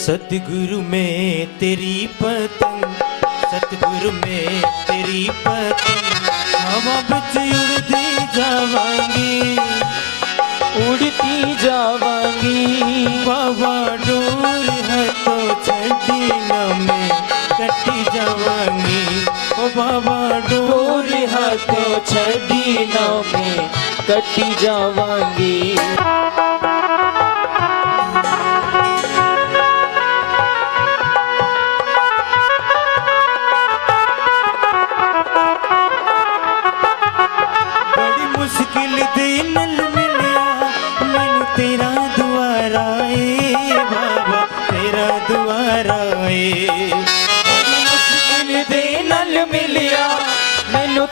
सतगुरु में तेरी पतंग, सतगुरु में तेरी पतंग हवा बिच उड़ती जावांगी, उड़ती जावांगी। बाबा डोर है तो छड़ी न मैं कटी जावांगी, ओ बाबा डोर है तो छड़ी न मैं कटी जावांगी।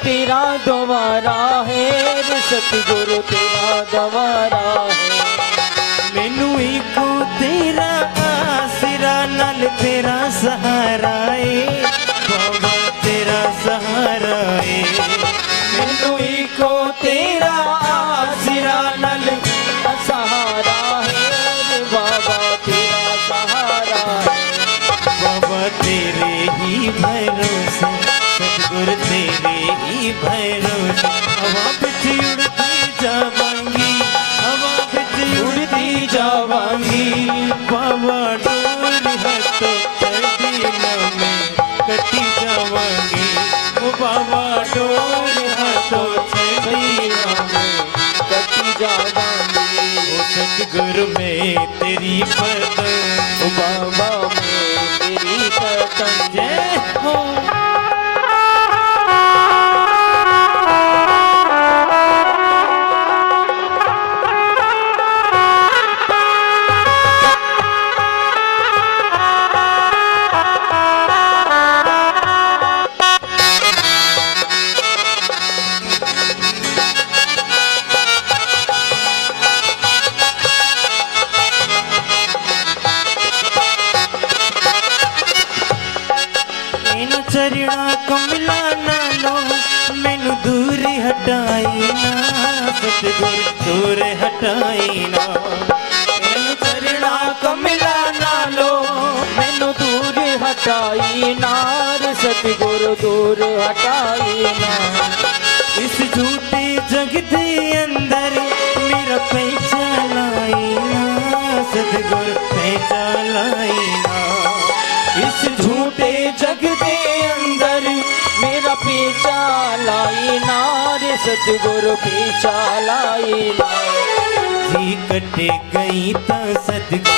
तेरा द्वारा है सतगुरु तेरा द्वारा है। मैनू इको तेरा आसरा नाल तेरा सहारा है, बाबा तेरा सहारा है। मैनू इको तेरा आसरा नाल सहारा है, बाबा तेरा सहारा है। बाबा तेरे ही भरोसे सतगुरु तेरे ही भरोसे हवा बिच उड़ती जावांगी, हवा बिच उड़ती जावांगी। बाबा डोर है तो छड़ी न मैं कटी जावांगी, ओ बाबा डोर है तो छड़ी न मैं कटी जावांगी। ओ सतगुरु में तेरी पतंग, ओ बाबा में तेरी पतंग। जय हो। चरणा कमला नालो मैनू दूर हटाई ना, सतगुरु दूर हटाई ना। चरणा कमला नालो मैनू दूर हटाई नार, सतगुरु दूर हटाई ना। इस झूठे जग दे अंदर मेरा पहचान लाई ना, सतगुरु पहचान लाई ना। इस झूठे जग दे अंदर मेरा पीछा लाई नार, सतगुरु पीछा लाई ना। जी कटे गई ता सतगुरु,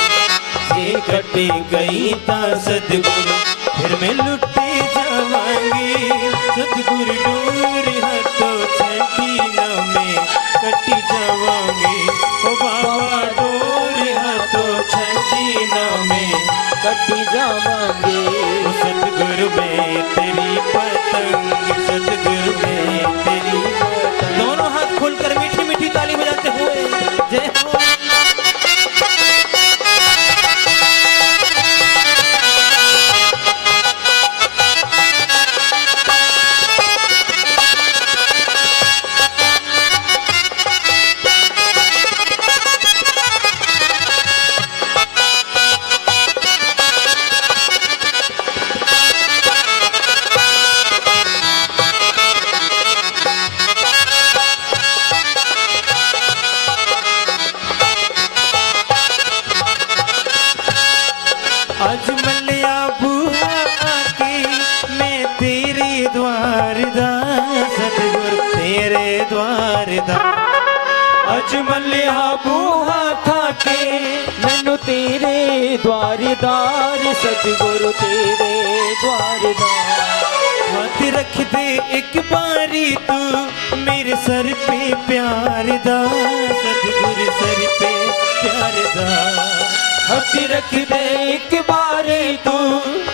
जी कटे गई ता सतगुरु फिर मैं लुटे जावांगी। सतगुरु डोर है तो छड़ी न मैं कटी जावांगी, ओ बाबा डोर है तो छड़ी न मैं कटी जावांगी। ओ सतगुरु में तेरी पतंग, सतगुरु में तेरी पतंग। दोनों हाथ खोलकर मीठी मीठी ताली बजाते हुए जय हो। आज मलिया बुआ आके मैं तेरे द्वार दा, सतगुरु तेरे द्वार दा। अज मलिया बूहा खाके मैनू तेरे द्वारदार, सतगुरु तेरे द्वारदार। हाथ रख दे एक बारी तू मेरे सर पे प्यार दा, सतगुरु सर पे प्यार दा। हाथ रख दे एक बारी तू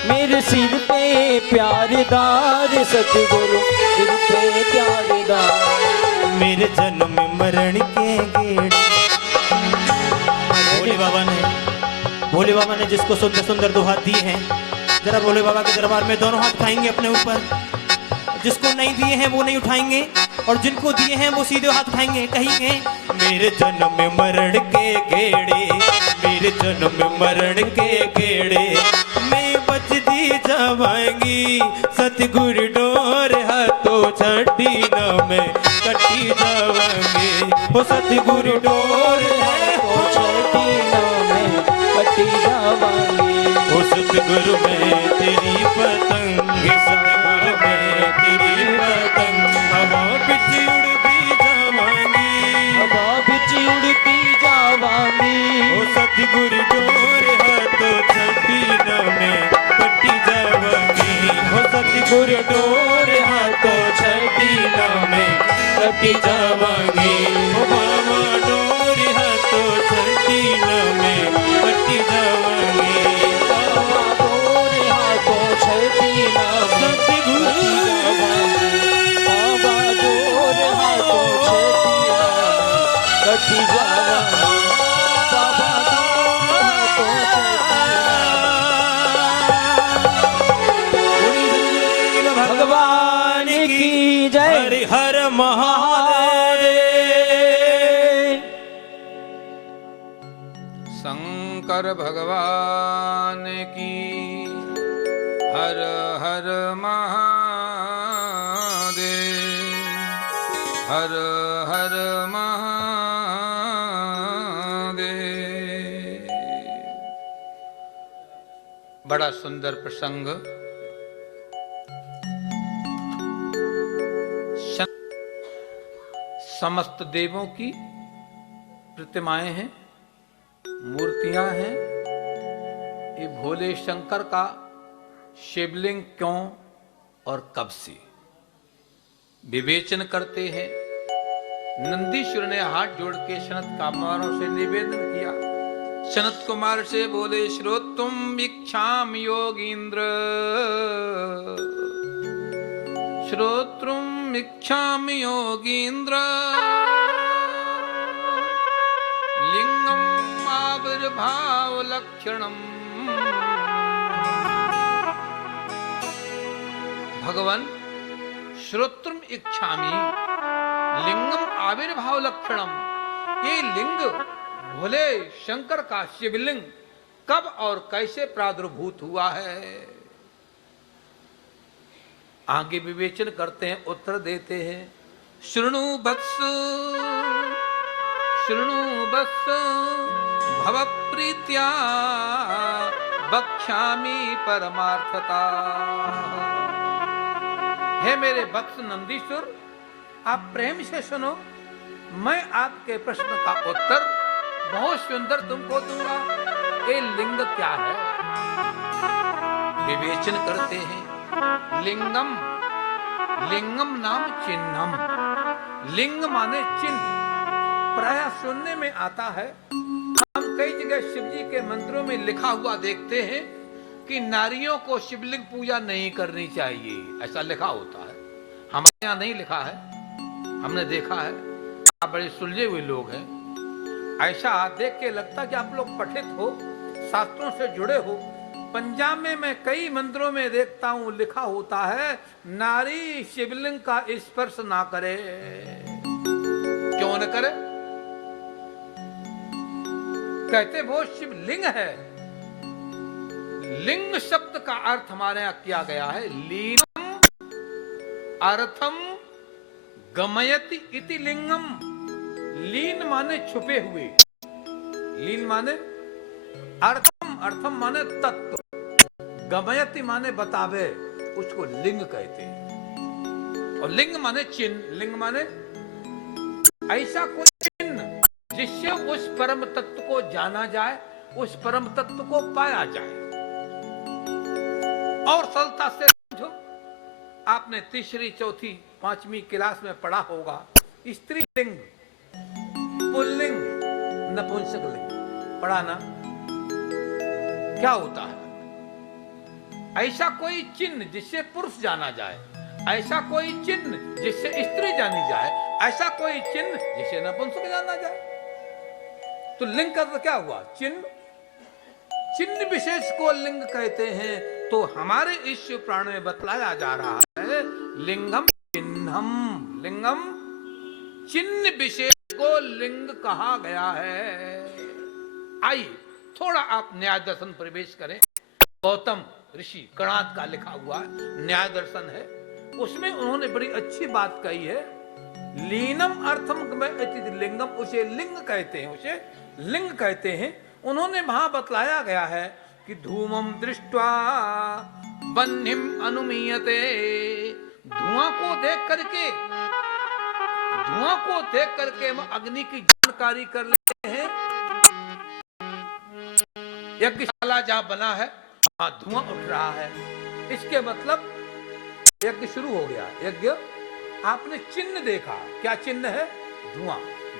मेरे सिर पे प्यारदार, सतगुरु सिर पे प्यारदार। मेरे जन्म में मरण के गेड़े भोले बाबा ने जिसको सुंदर सुंदर दो हाथ दिए हैं, जरा भोले बाबा के दरबार में दोनों हाथ उठाएंगे अपने ऊपर। जिसको नहीं दिए हैं वो नहीं उठाएंगे, और जिनको दिए हैं वो सीधे हाथ उठाएंगे, कहेंगे मेरे जन्म में मरण के गेड़े, मेरे फिर जन्म मरण के गेड़े में बचदी जावांगी सतगुरु डोर हाथों छड़ी ना मैं कटी जावांगी ओ सतगुरु डोर हाथों छड़ी ना मैं कटी जावांगी ओ सतगुरु मैं तेरी पतंग सतगुरु मैं तेरी पतंग हवा बिच उड़ती जावांगी हवा बिच उड़ती जावांगी ओ सतगुरु डोर हाथों छड़ी ना मैं कटी जावांगी ओ सतगुरु डोर हाथों छड़ी ना मैं कटी जावांगी ओ बाबा डोर हाथों छड़ी ना मैं कटी जावांगी बाबा डोर हाथों छड़ी ना मैं सतगुरु बाबा डोर हाथों छड़ी ना मैं कटी जावांगी बाबा डोर हाथों छड़ी ना भगवान की जय हर हर महादेव शंकर भगवान की हर हर महादेव हर हर महादेव। बड़ा सुंदर प्रसंग। समस्त देवों की प्रतिमाएं हैं, मूर्तियां हैं। ये भोले शंकर का शिवलिंग क्यों और कब से विवेचन करते हैं। नंदीश्वर ने हाथ जोड़ के सनत कुमारों से निवेदन किया। सनत कुमार से बोले, श्रोतुम वीक्षाम योगींद्र श्रोत्रुम इच्छामि योगींद्र लिंगम आविर्भाव लक्षणम। भगवान श्रोत्रुम इच्छामि लिंगम आविर्भाव लक्षणम। ये लिंग भोले शंकर का शिवलिंग कब और कैसे प्रादुर्भूत हुआ है। आगे विवेचन करते हैं, उत्तर देते हैं। शृणु वत्स भव प्रीत्या वक्ष्यामि परमार्थता। हे मेरे वत्स नंदीश्वर, आप प्रेम से सुनो। मैं आपके प्रश्न का उत्तर बहुत सुंदर तुमको दूंगा। ये लिंग क्या है? विवेचन करते हैं। लिंगम, लिंगम नाम चिन्हम। लिंग माने चिन्ह। प्राय सुनने में आता है, हम कई जगह शिव जी के मंत्रों में लिखा हुआ देखते हैं कि नारियों को शिवलिंग पूजा नहीं करनी चाहिए, ऐसा लिखा होता है। हमारे यहाँ नहीं लिखा है, हमने देखा है। आप बड़े सुलझे हुए लोग हैं। ऐसा देख के लगता कि आप लोग पठित हो, शास्त्रों से जुड़े हो। पंजाब में मैं कई मंदिरों में देखता हूं लिखा होता है, नारी शिवलिंग का स्पर्श ना करे। क्यों न करे? कहते वो शिवलिंग है। लिंग शब्द का अर्थ हमारे यहां किया गया है लीनम अर्थम गमयति इति लिंगम। लीन माने छुपे हुए, लीन माने अर्थम, अर्थम माने तत्व, गमयति माने बतावे, उसको लिंग कहते हैं। और लिंग माने चिन्ह, लिंग माने ऐसा कोई चिन्ह जिससे उस परम तत्व को जाना जाए, उस परम तत्व को पाया जाए। और सरलता से समझो, आपने तीसरी, चौथी, पांचवी क्लास में पढ़ा होगा, स्त्रीलिंग, पुल्लिंग, नपुंसक लिंग पढ़ा ना? क्या होता है? ऐसा कोई चिन्ह जिससे पुरुष जाना जाए, ऐसा कोई चिन्ह जिससे स्त्री जानी जाए, ऐसा कोई चिन्ह जिसे नपुंसक जाना जाए। तो लिंग का तो क्या हुआ? चिन्ह। चिन्ह विशेष को लिंग कहते हैं। तो हमारे इस प्राण में बतलाया जा रहा है लिंगम चिन्हम। लिंगम चिन्ह विशेष को लिंग कहा गया है। आइए थोड़ा आप न्याय दर्शन प्रवेश करें, गौतम ऋषि कणाद का लिखा हुआ न्याय दर्शन है, उसमें उन्होंने बड़ी अच्छी बात कही है। लीनम अर्थम में लिंगम, उसे लिंग कहते हैं, उसे लिंग कहते हैं। उन्होंने वहां बतलाया गया है कि धूमम दृष्ट्वा बन्हिम अनुमीयते, धुआं को देख करके हम अग्नि की जानकारी कर लेते हैं। यज्ञशाला जहां बना है वहां धुआं उठ रहा है, इसके मतलब यज्ञ शुरू हो गया। यज्ञ आपने चिन्ह देखा, क्या चिन्ह है? धुआं।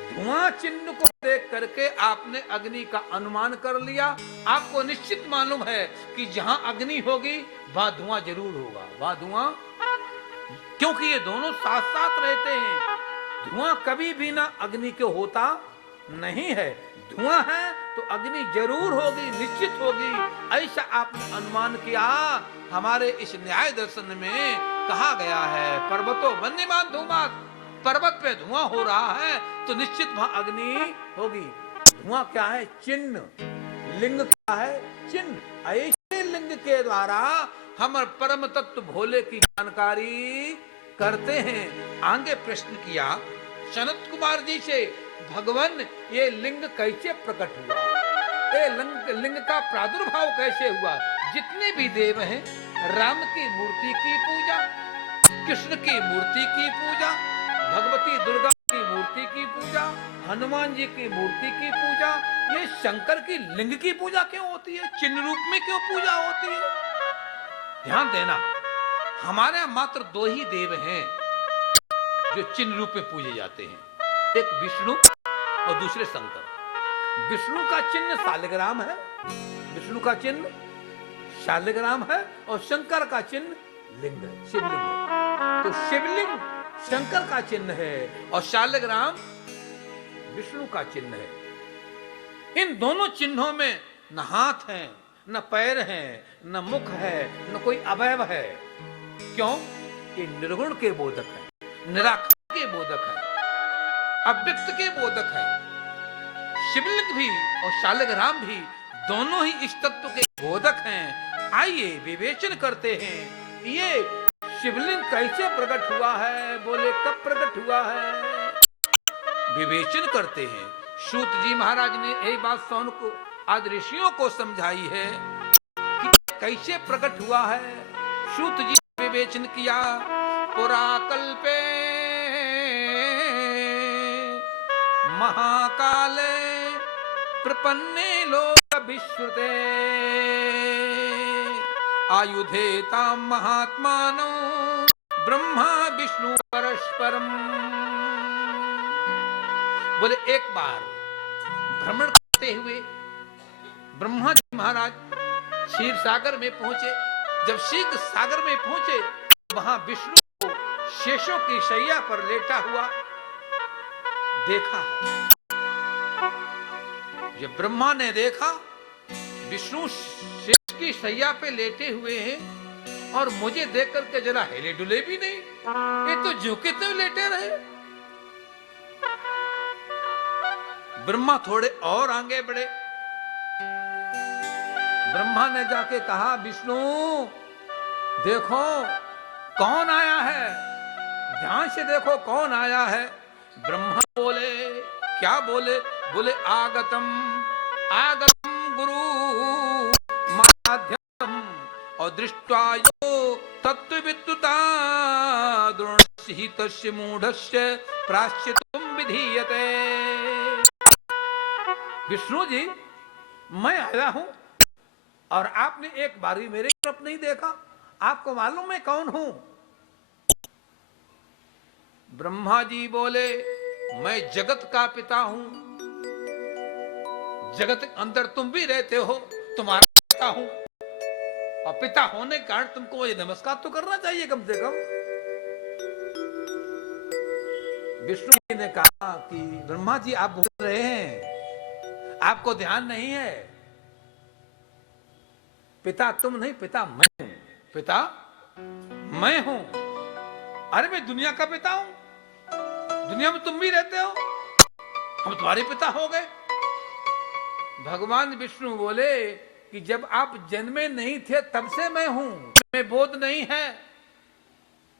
धुआं चिन्ह को देख करके आपने अग्नि का अनुमान कर लिया। आपको निश्चित मालूम है कि जहां अग्नि होगी वहां धुआं जरूर होगा, वहां धुआं, क्योंकि ये दोनों साथ साथ रहते हैं। धुआं कभी भी ना अग्नि के होता नहीं है, धुआं है तो अग्नि जरूर होगी, निश्चित होगी, ऐसा आपने अनुमान किया। हमारे इस न्याय दर्शन में कहा गया है पर्वतो वन्यमान धूमात, पर्वत पे धुआं हो रहा है तो निश्चित वहां अग्नि होगी। धुआं क्या है? चिन्ह। लिंग क्या है? चिन्ह। ऐसे लिंग के द्वारा हम परम तत्व भोले की जानकारी करते हैं। आगे प्रश्न किया सनत कुमार जी से, भगवान ये लिंग कैसे प्रकट हुआ? ये लिंग का प्रादुर्भाव कैसे हुआ? जितने भी देव हैं, राम की मूर्ति की पूजा, कृष्ण की मूर्ति की पूजा, भगवती दुर्गा की मूर्ति की पूजा, हनुमान जी की मूर्ति की पूजा, ये शंकर की लिंग की पूजा क्यों होती है? चिन्ह रूप में क्यों पूजा होती है? ध्यान देना, हमारे यहाँ मात्र दो ही देव हैं जो चिन्ह रूप में पूजे जाते हैं, एक विष्णु और दूसरे शंकर। विष्णु का चिन्ह शालिग्राम है, विष्णु का चिन्ह शालिग्राम है, और शंकर का चिन्ह लिंग है, शिवलिंग है। तो शिवलिंग शंकर का चिन्ह है और शालिग्राम विष्णु का चिन्ह है। इन दोनों चिन्हों में न हाथ है, न पैर है, न मुख है, न कोई अवयव है। क्यों? ये निर्गुण के बोधक है, निराकार के बोधक है, अव्यक्त के बोधक है। शिवलिंग भी और शालिग्राम भी दोनों ही इस तत्व के बोधक हैं। आइए विवेचन करते हैं, ये शिवलिंग कैसे प्रकट हुआ है? बोले कब प्रकट हुआ है? विवेचन करते हैं। सूत जी महाराज ने यही बात सौन को आदि ऋषियों को समझाई है कि कैसे प्रकट हुआ है। सूत जी विवेचन किया, पुराकल्पे महाकाले प्रपन्ने लोक विश्रुते आयुधे ताम महात्मानो ब्रह्मा विष्णु परस्परम। बोले एक बार भ्रमण करते हुए ब्रह्मा जी महाराज क्षीर सागर में पहुंचे। जब क्षीर सागर में पहुंचे वहां विष्णु को शेषों की शैया पर लेटा हुआ देखा है। जब ब्रह्मा ने देखा विष्णु शेष की शैया पे लेटे हुए हैं और मुझे देख करके जरा हिले डुले भी नहीं, ये तो झुके तो लेटे रहे। ब्रह्मा थोड़े और आगे बढ़े। ब्रह्मा ने जाके कहा, विष्णु देखो कौन आया है, ध्यान से देखो कौन आया है। ब्रह्मा बोले, क्या बोले? बोले आगतम आगतम गुरु माध्यम और दृष्ट्वा यो तत्त्वविद्युता द्रोणस्य मूढ़स्य प्राश्चित्तम विधीयते। विष्णु जी मैं आया हूं और आपने एक बारी मेरे तरफ नहीं देखा, आपको मालूम मैं कौन हूं? ब्रह्मा जी बोले, मैं जगत का पिता हूं, जगत के अंदर तुम भी रहते हो, तुम्हारा पिता हूं, और पिता होने के कारण तुमको ये नमस्कार तो करना चाहिए कम से कम। विष्णु जी ने कहा कि ब्रह्मा जी आप भूल रहे हैं, आपको ध्यान नहीं है, पिता तुम नहीं, पिता मैं हूं, पिता मैं हूं। अरे मैं दुनिया का पिता हूं, दुनिया में तुम भी रहते हो, हम तुम्हारे पिता हो गए। भगवान विष्णु बोले कि जब आप जन्मे नहीं थे तब से मैं हूं, मैं बोध नहीं है।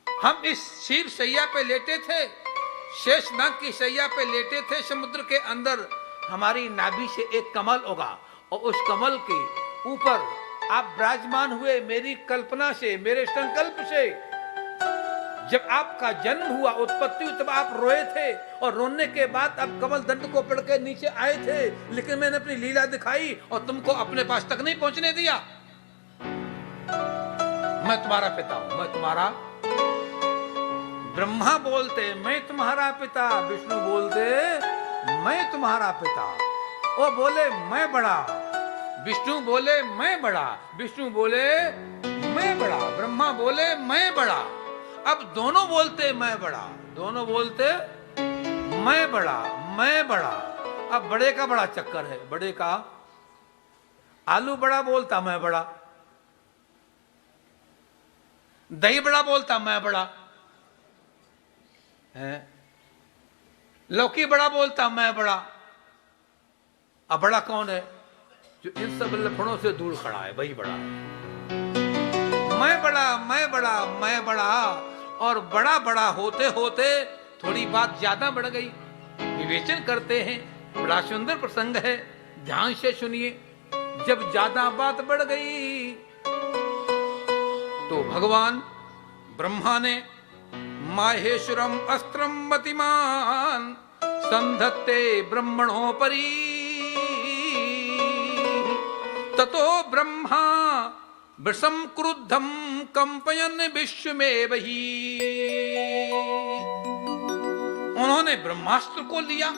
हम इस शीर शैया पे लेटे थे, शेषनाग की शैया पे लेटे थे समुद्र के अंदर। हमारी नाभि से एक कमल उगा और उस कमल के ऊपर आप विराजमान हुए मेरी कल्पना से, मेरे संकल्प से। जब आपका जन्म हुआ, उत्पत्ति हुई, तब आप रोए थे और रोने के बाद आप कमल दंड को पढ़ के नीचे आए थे, लेकिन मैंने अपनी लीला दिखाई और तुमको अपने पास तक नहीं पहुंचने दिया। मैं तुम्हारा पिता हूं, मैं तुम्हारा। ब्रह्मा बोलते मैं तुम्हारा पिता, विष्णु बोलते मैं तुम्हारा पिता। वो बोले मैं बड़ा, विष्णु बोले मैं बड़ा, विष्णु बोले मैं बड़ा, ब्रह्मा बोले मैं बड़ा। अब दोनों बोलते मैं बड़ा, दोनों बोलते मैं बड़ा, मैं बड़ा। अब बड़े का बड़ा चक्कर है, बड़े का। आलू बड़ा बोलता मैं बड़ा, दही बड़ा बोलता मैं बड़ा है, लौकी बड़ा बोलता मैं बड़ा। अब बड़ा कौन है? जो इन सब लफड़ों से दूर खड़ा है, वही बड़ा है। मैं बड़ा, मैं बड़ा, मैं बड़ा। और बड़ा बड़ा होते होते थोड़ी बात ज्यादा बढ़ गई। विवेचन करते हैं, बड़ा सुंदर प्रसंग है, ध्यान से सुनिए। जब ज्यादा बात बढ़ गई तो भगवान ब्रह्मा ने माहेश्वरम अस्त्रम मतिमान संधत्ते ब्रह्मणोपरि ततो ब्रह्मा वृषम क्रुद्धम कंपयन विश्वमेव ही। उन्होंने ब्रह्मास्त्र को लिया,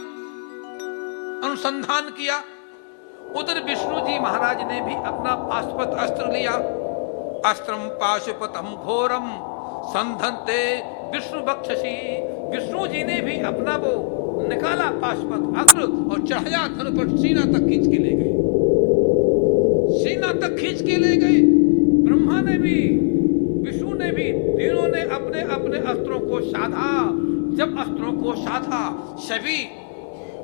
अनुसंधान किया। उधर विष्णु जी महाराज ने भी अपना पाशुपत अस्त्र लिया। अस्त्रम पाशुपतम घोरम संधन्ते विष्णु बक्षसी। विष्णु जी ने भी अपना वो निकाला पाशुपत अस्त्र और चढ़ाया धनुष पर, सीना तक खींच के ले गए, सीना तक खींच के ले गए। ब्रह्मा ने भी, विष्णु ने भी, तीनों ने अपने अपने अस्त्रों को साधा। जब अस्त्रों को साधा, सभी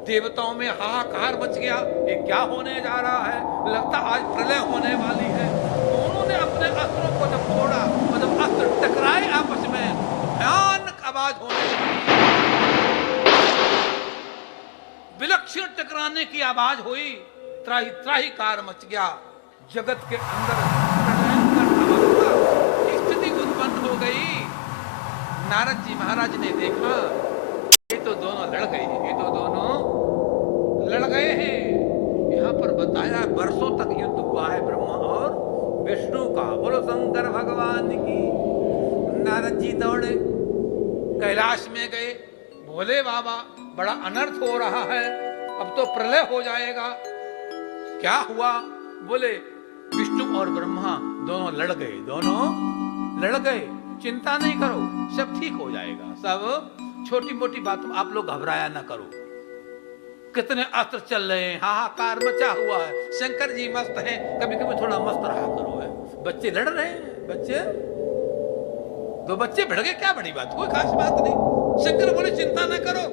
देवताओं में हाहाकार मच गया। ये क्या होने जा रहा है? लगता आज प्रलय होने वाली है। दोनों ने अपने अस्त्रों को जब छोड़ा और जब अस्त्र टकराए आपस में, भयानक आवाज होने लगी, विलक्षण टकराने की आवाज हुई। त्राही त्राही कार मच गया। जगत के अंदर स्थिति उत्पन्न हो गई। नारद जी महाराज ने देखा, ये तो दोनों लड़ गए, ये तो दोनों लड़ गए हैं। यहाँ पर बताया वर्षों तक युद्ध हुआ है ब्रह्मा और विष्णु का। बोलो शंकर भगवान की। नारद जी दौड़े, कैलाश में गए। भोले बाबा, बड़ा अनर्थ हो रहा है, अब तो प्रलय हो जाएगा। क्या हुआ? बोले विष्णु और ब्रह्मा दोनों लड़ गए, दोनों लड़ गए। चिंता नहीं करो, सब ठीक हो जाएगा। सब छोटी मोटी बात आप लोग घबराया ना करो। कितने अस्त्र चल रहे हैं, हाहाकार मचा हुआ है। शंकर जी मस्त हैं, कभी कभी थोड़ा मस्त रहा करो है। बच्चे लड़ रहे हैं, बच्चे दो बच्चे भिड़ गए, क्या बड़ी बात, कोई खास बात नहीं। शंकर बोले चिंता ना करो,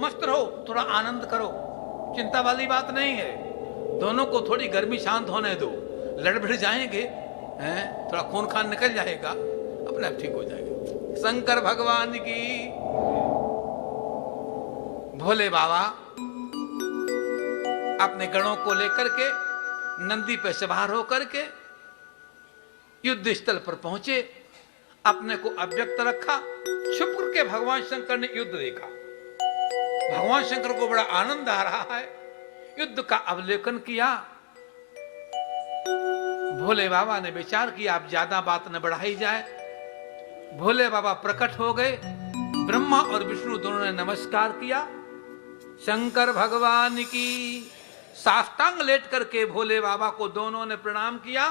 मस्त रहो, थोड़ा आनंद करो, चिंता वाली बात नहीं है। दोनों को थोड़ी गर्मी शांत होने दो, लड़ भिड़ जाएंगे, हैं, थोड़ा खून खान निकल जाएगा, अपने आप ठीक हो जाएगा। शंकर भगवान की। भोले बाबा अपने गणों को लेकर के नंदी पे सवार होकर के युद्ध स्थल पर पहुंचे। अपने को अव्यक्त रखा, छुप करके भगवान शंकर ने युद्ध देखा। भगवान शंकर को बड़ा आनंद आ रहा है। युद्ध का अवलोकन किया। भोले बाबा ने विचार किया, अब ज्यादा बात न बढ़ाई जाए। भोले बाबा प्रकट हो गए। ब्रह्मा और विष्णु दोनों ने नमस्कार किया। शंकर भगवान की। साष्टांग लेट करके भोले बाबा को दोनों ने प्रणाम किया।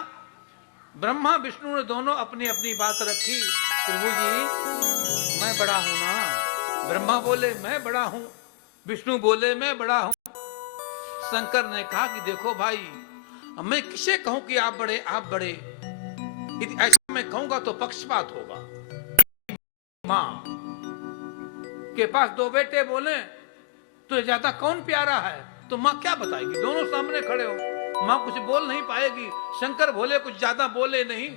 ब्रह्मा विष्णु ने दोनों अपनी अपनी बात रखी। प्रभु जी मैं बड़ा हूं ना। ब्रह्मा बोले मैं बड़ा हूं, विष्णु बोले मैं बड़ा हूं। शंकर ने कहा कि देखो भाई, मैं किसे कहूं कि आप बड़े, आप बड़े, यदि ऐसा मैं कहूंगा तो पक्षपात होगा। मां के पास दो बेटे बोले तो ज्यादा कौन प्यारा है? तो माँ क्या बताएगी? दोनों सामने खड़े हो, माँ कुछ बोल नहीं पाएगी। शंकर भोले कुछ ज्यादा बोले नहीं,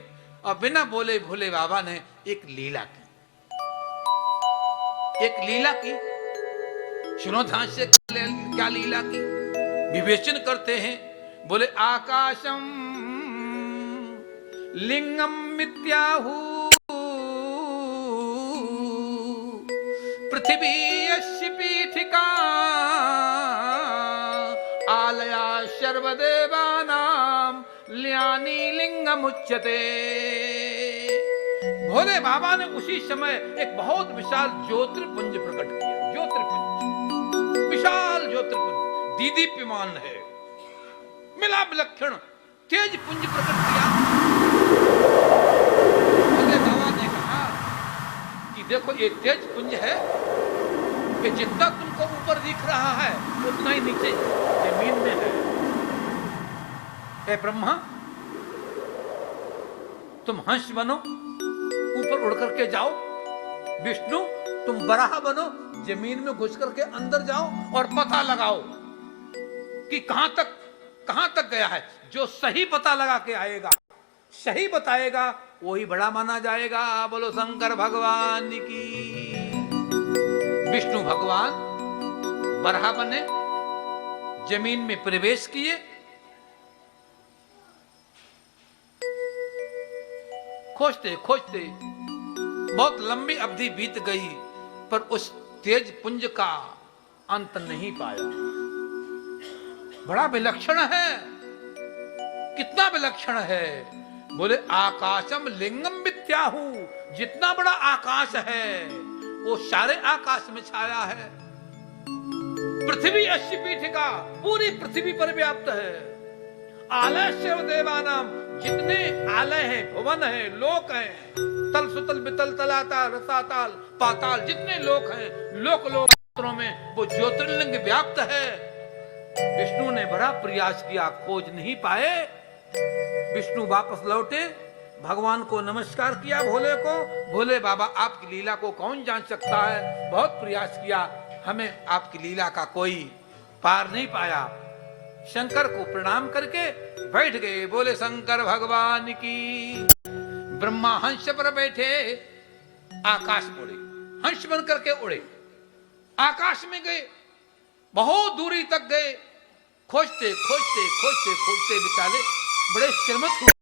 और बिना बोले भोले बाबा ने एक लीला की। एक लीला की, सुनो ध्यान से, क्या लीला की? विवेचन करते हैं। बोले आकाशम लिंगम मिथ्याहु पृथ्वी यस्य पीठिका आलया सर्वदेवानां ल्यानि लिंगमुच्यते। भोले बाबा ने उसी समय एक बहुत विशाल ज्योतिर्पुंज प्रकट किया। ज्योतिर्पुंज, विशाल ज्योतिर्पुंज, दीदीप्यमान है, मिला विलक्षण तेज पुंज प्रकट किया। भोले बाबा ने कहा कि देखो ये तेज पुंज है कि जितना तुमको ऊपर दिख रहा है उतना ही नीचे जमीन में है। हे ब्रह्मा, तुम हंस बनो, ऊपर उड़ करके जाओ। विष्णु, तुम बराह बनो, जमीन में घुस करके अंदर जाओ और पता लगाओ कि कहां तक गया है। जो सही पता लगा के आएगा, सही बताएगा, वही बड़ा माना जाएगा। बोलो शंकर भगवान की। विष्णु भगवान बराह बने, जमीन में प्रवेश किए। खोजते खोजते बहुत लंबी अवधि बीत गई, पर उस तेज पुंज का अंत नहीं पाया। बड़ा विलक्षण है, कितना विलक्षण है। बोले आकाशम लिंगम मिथ्याहु, जितना बड़ा आकाश है वो सारे आकाश में छाया है। पृथ्वी अश्य पीठिका, पूरी पृथ्वी पर व्याप्त है। आलय शिव देवानाम, जितने आलय हैं, भवन हैं, लोक हैं, तल सुतल बितल तलाताल रसाताल पाताल, जितने लोक हैं, लोकोत्तरों में वो ज्योतिर्लिंग व्याप्त है। विष्णु ने बड़ा प्रयास किया, खोज नहीं पाए। विष्णु वापस लौटे, भगवान को नमस्कार किया, भोले को। भोले बाबा, आपकी लीला को कौन जान सकता है? बहुत प्रयास किया, हमें आपकी लीला का कोई पार नहीं पाया। शंकर को प्रणाम करके बैठ गए। बोले शंकर भगवान की। ब्रह्मा हंस पर बैठे, आकाश में उड़े, हंस बन करके उड़े, आकाश में गए, बहुत दूरी तक गए। खोजते खोजते खोजते खोजते बेचारे बड़े श्रमत हुए।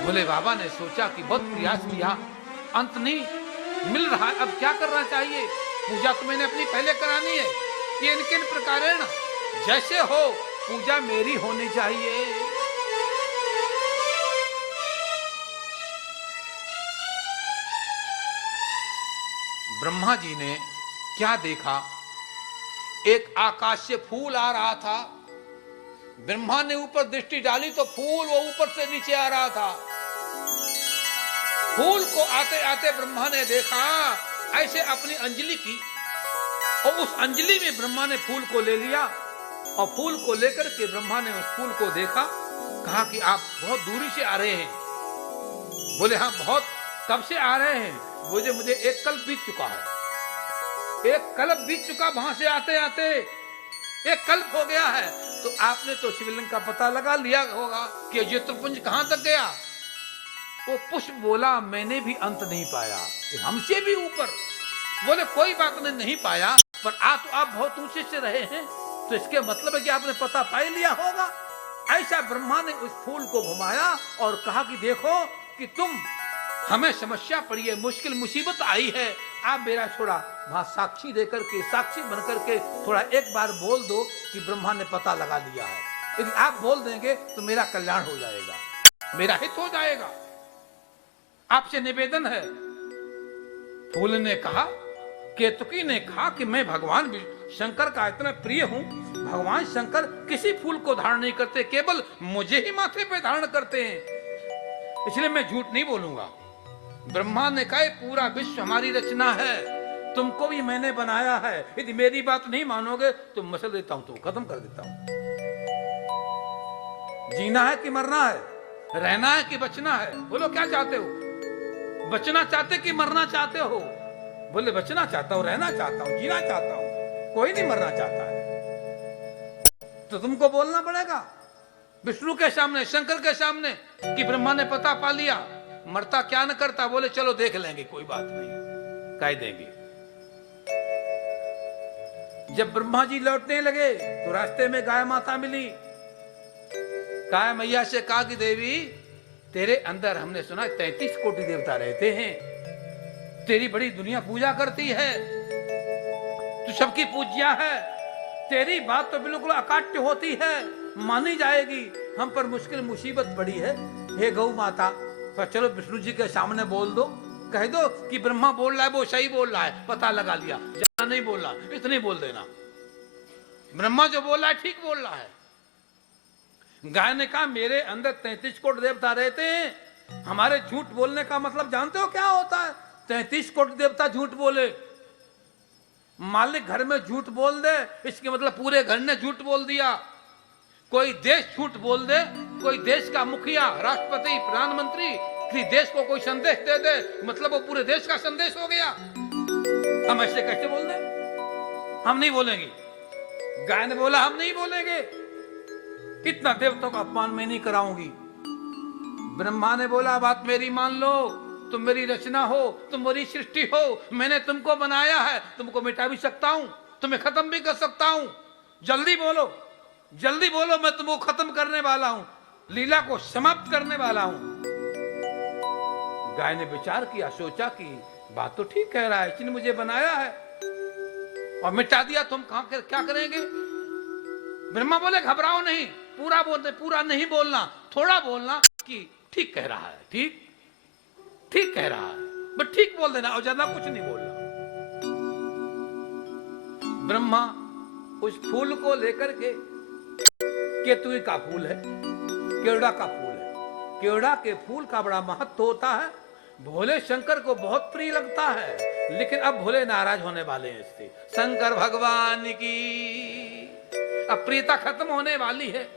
भोले बाबा ने सोचा कि बहुत प्रयास किया, अंत नहीं मिल रहा है, अब क्या करना चाहिए? पूजा तो मैंने अपनी पहले करानी है, ये इनके प्रकारेण जैसे हो पूजा मेरी होनी चाहिए। ब्रह्मा जी ने क्या देखा? एक आकाश से फूल आ रहा था। ब्रह्मा ने ऊपर दृष्टि डाली तो फूल वो ऊपर से नीचे आ रहा था। फूल को आते आते ब्रह्मा ने देखा, ऐसे अपनी अंजलि की, और उस अंजलि में ब्रह्मा ने फूल को ले लिया, और फूल को लेकर के ब्रह्मा ने उस फूल को देखा। कहा कि आप बहुत दूरी से आ रहे हैं। बोले हाँ, बहुत कब से आ रहे हैं? बोले मुझे एक कल्प बीत चुका है, एक कल्प बीत चुका, वहां से आते आते एक कल्प हो गया है। तो आपने तो शिवलिंग का पता लगा लिया होगा कि ज्योतिर्पुंज कहां तक गया। वो पुष्प बोला, मैंने भी अंत नहीं पाया, हमसे भी ऊपर। बोले कोई बात नहीं पाया, पर तो आप बहुत ऊंचे से रहे हैं, तो इसके मतलब है कि आपने पता पाई लिया होगा। ऐसा ब्रह्मा ने उस फूल को घुमाया और कहा कि देखो कि तुम, हमें समस्या पड़ी है, मुश्किल मुसीबत आई है, आप मेरा थोड़ा वहां साक्षी देकर के, साक्षी बनकर के थोड़ा एक बार बोल दो कि ब्रह्मा ने पता लगा लिया है। यदि आप बोल देंगे तो मेरा कल्याण हो जाएगा, मेरा हित हो जाएगा, आपसे निवेदन है। फूल ने कहा, केतकी ने कहा कि मैं भगवान शंकर का इतना प्रिय हूं, भगवान शंकर किसी फूल को धारण नहीं करते, केवल मुझे ही माथे पे धारण करते हैं, इसलिए मैं झूठ नहीं बोलूंगा। ब्रह्मा ने कहा, पूरा विश्व हमारी रचना है, तुमको भी मैंने बनाया है, यदि मेरी बात नहीं मानोगे तो मसल देता हूं, तो खत्म कर देता हूं। जीना है कि मरना है, रहना है कि बचना है? बोलो क्या चाहते हो, बचना चाहते कि मरना चाहते हो? बोले बचना चाहता हूं, रहना चाहता हूं, जीना चाहता हूं, कोई नहीं मरना चाहता है। तो तुमको बोलना पड़ेगा विष्णु के सामने, शंकर के सामने कि ब्रह्मा ने पता पा लिया, मरता क्या न करता। बोले चलो देख लेंगे, कोई बात नहीं, कह देंगे। जब ब्रह्मा जी लौटने लगे तो रास्ते में गाय माता मिली। गाय मैया से कहा कि देवी, तेरे अंदर हमने सुना 33 कोटि देवता रहते हैं, तेरी बड़ी दुनिया पूजा करती है, तू सबकी पूज्या है, तेरी बात तो बिल्कुल अकाट्य होती है, मानी जाएगी। हम पर मुश्किल मुसीबत पड़ी है, हे गौ माता, पर चलो विष्णु जी के सामने बोल दो, कह दो कि ब्रह्मा बोल रहा है वो सही बोल रहा है, पता लगा लिया, ज्यादा नहीं बोल रहा, इतने बोल देना, ब्रह्मा जो बोल रहा है ठीक बोल रहा है। गाय ने कहा मेरे अंदर 33 कोटि देवता रहते हैं, हमारे झूठ बोलने का मतलब जानते हो क्या होता है? 33 कोटि देवता झूठ बोले, मालिक घर में झूठ बोल दे, इसके मतलब पूरे घर ने झूठ बोल दिया। कोई देश झूठ बोल दे, कोई देश का मुखिया, राष्ट्रपति, प्रधानमंत्री किसी देश को कोई संदेश दे दे, मतलब वो पूरे देश का संदेश हो गया। हम ऐसे कैसे बोल दे? हम नहीं बोलेंगे। गाय ने बोला हम नहीं बोलेंगे, इतना देवताओं का अपमान मैं नहीं कराऊंगी। ब्रह्मा ने बोला बात मेरी मान लो, तुम मेरी रचना हो, तुम मेरी सृष्टि हो, मैंने तुमको बनाया है, तुमको मिटा भी सकता हूं, तुम्हें खत्म भी कर सकता हूं, जल्दी बोलो, जल्दी बोलो, मैं तुमको खत्म करने वाला हूं, लीला को समाप्त करने वाला हूं। गाय ने विचार किया, सोचा कि बात तो ठीक कह रहा है, इसने मुझे बनाया है और मिटा दिया, तुम क्या करेंगे? ब्रह्मा बोले घबराओ नहीं, पूरा बोलते, पूरा नहीं बोलना, थोड़ा बोलना कि ठीक कह रहा है, ठीक ठीक कह रहा है, बस ठीक बोल देना और ज्यादा कुछ नहीं बोलना। ब्रह्मा उस फूल को लेकर के, केतुई का फूल है, केवड़ा का फूल है, केवड़ा के फूल का बड़ा महत्व होता है, भोले शंकर को बहुत प्रिय लगता है, लेकिन अब भोले नाराज होने वाले हैं इससे, शंकर भगवान की अब प्रियता खत्म होने वाली है।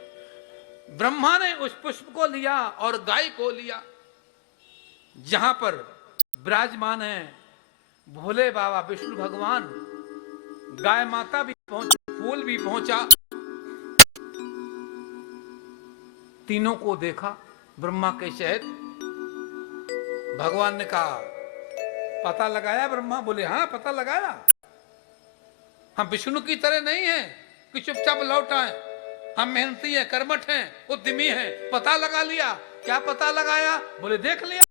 ब्रह्मा ने उस पुष्प को लिया और गाय को लिया, जहां पर विराजमान है भोले बाबा विष्णु भगवान, गाय माता भी पहुंची, फूल भी पहुंचा, तीनों को देखा ब्रह्मा के शहद। भगवान ने कहा पता लगाया? ब्रह्मा बोले हाँ पता लगाया, हम विष्णु की तरह नहीं हैं कि चुपचाप लौट आए, हम मेहनती हैं, कर्मठ हैं, उद्यमी हैं, पता लगा लिया। क्या पता लगाया? बोले देख लिया।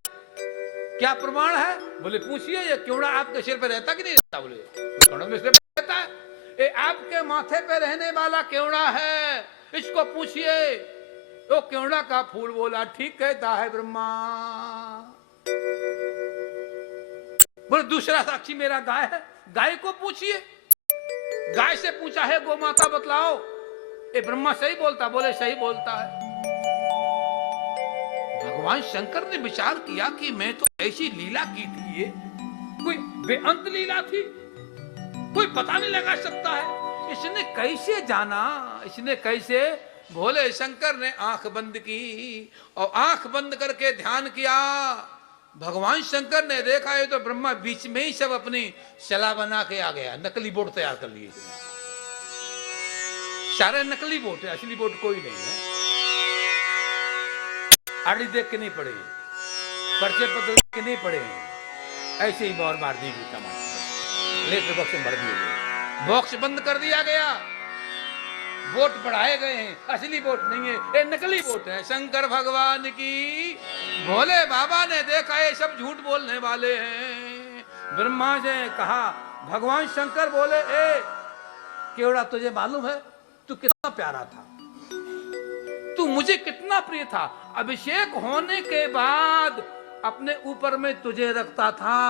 क्या प्रमाण है? बोले पूछिए, ये क्योड़ा आपके सिर पे रहता कि नहीं रहता? बोले क्योड़ा मेरे सिर पे रहता है, ये आपके माथे पे रहने वाला क्योड़ा है, इसको पूछिए। तो क्योड़ा का फूल बोला ठीक कहता है ब्रह्मा। बोले दूसरा साक्षी मेरा गाय है, गाय को पूछिए। गाय से पूछा है गो माता बतलाओ, ये ब्रह्मा सही बोलता? बोले सही बोलता है। भगवान शंकर ने विचार किया कि मैं तो ऐसी लीला की थी, ये कोई बेअंत लीला थी, कोई पता नहीं लगा सकता है। इसने कैसे जाना, इसने कैसे? भोले शंकर ने आंख बंद की और आंख बंद करके ध्यान किया। भगवान शंकर ने देखा है तो ब्रह्मा बीच में ही सब अपनी शला बना के आ गया, नकली बोट तैयार कर लिए, सारे नकली बोट है, असली बोट कोई नहीं है। आड़ी देख के नहीं पड़े, पर्चे पत्र देख के नहीं पड़े, ऐसे ही बार मार दी गई टमाटर, लेकर बॉक्स में भर दिए गए, बॉक्स बंद कर दिया गया, बोट बढ़ाए गए हैं, असली बोट नहीं है, ये नकली बोट है। शंकर भगवान की। भोले बाबा ने देखा ये सब झूठ बोलने वाले हैं। ब्रह्मा ने कहा, भगवान शंकर बोले ए केवड़ा तुझे मालूम है तू कितना प्यारा था, तू मुझे कितना प्रिय था, अभिषेक होने के बाद अपने ऊपर में तुझे रखता था,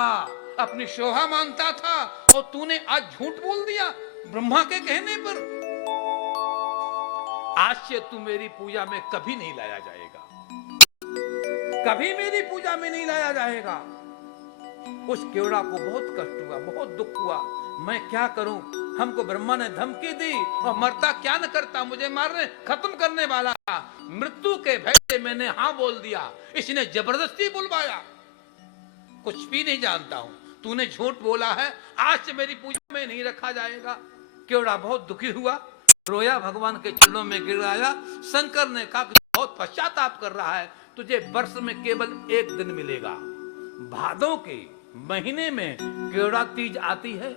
अपनी शोभा मानता था, और तूने आज झूठ बोल दिया ब्रह्मा के कहने पर। आज से तू मेरी पूजा में कभी नहीं लाया जाएगा, कभी मेरी पूजा में नहीं लाया जाएगा। उस केवड़ा को बहुत कष्ट हुआ, बहुत दुख हुआ, मैं क्या करूं, हमको ब्रह्मा ने धमकी दी और मरता क्या न करता, मुझे मारने खत्म करने वाला था, मृत्यु के भय से मैंने हाँ बोल दिया, इसने जबरदस्ती बुलवाया, कुछ भी नहीं जानता हूं, तूने झूठ बोला है, आज से मेरी पूजा में नहीं रखा जाएगा। केवड़ा बहुत दुखी हुआ, रोया, भगवान के चरणों में गिराया। शंकर ने कहा कि बहुत पश्चाताप कर रहा है, तुझे वर्ष में केवल एक दिन मिलेगा। भादों के महीने में केवड़ा तीज आती है।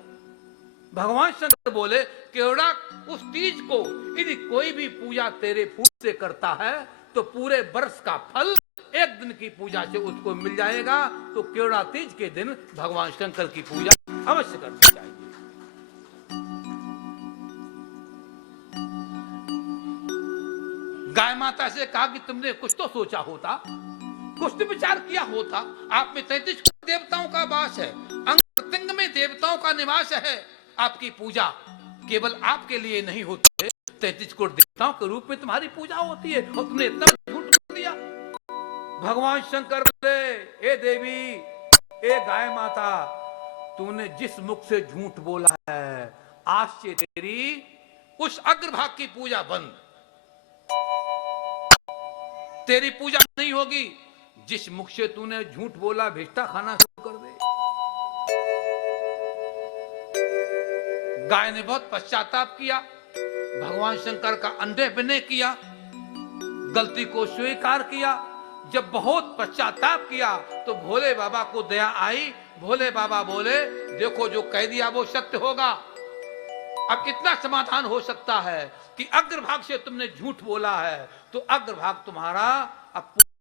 भगवान शंकर बोले, केवड़ा उस तीज को यदि कोई भी पूजा तेरे फूल से करता है तो पूरे वर्ष का फल एक दिन की पूजा से उसको मिल जाएगा। तो केवड़ा तीज के दिन भगवान शंकर की पूजा अवश्य करनी चाहिए। गाय माता से कहा कि तुमने कुछ तो सोचा होता, कुछ तो विचार किया होता। आप में 33 देवताओं का वास है, अंग प्रत्यंग में देवताओं का निवास है। आपकी पूजा केवल आपके लिए नहीं होती है, 33 करोड़ देवताओं के रूप में तुम्हारी पूजा होती है, और तुमने इतना झूठ कर दिया। भगवान शंकर बोले, ए देवी, ए गाय माता, तूने जिस मुख से झूठ बोला है, आज से तेरी उस अग्रभाग की पूजा बंद, तेरी पूजा नहीं होगी। जिस मुख से तूने झूठ बोला, भिष्टा खाना शुरू कर दे। गाय ने बहुत पश्चाताप किया, भगवान शंकर का अंधे विनय किया, गलती को स्वीकार किया। जब बहुत पश्चाताप किया तो भोले बाबा को दया आई। भोले बाबा बोले, देखो जो कह दिया वो सत्य होगा। अब इतना समाधान हो सकता है कि अग्रभाग से तुमने झूठ बोला है, तो अग्रभाग तुम्हारा अब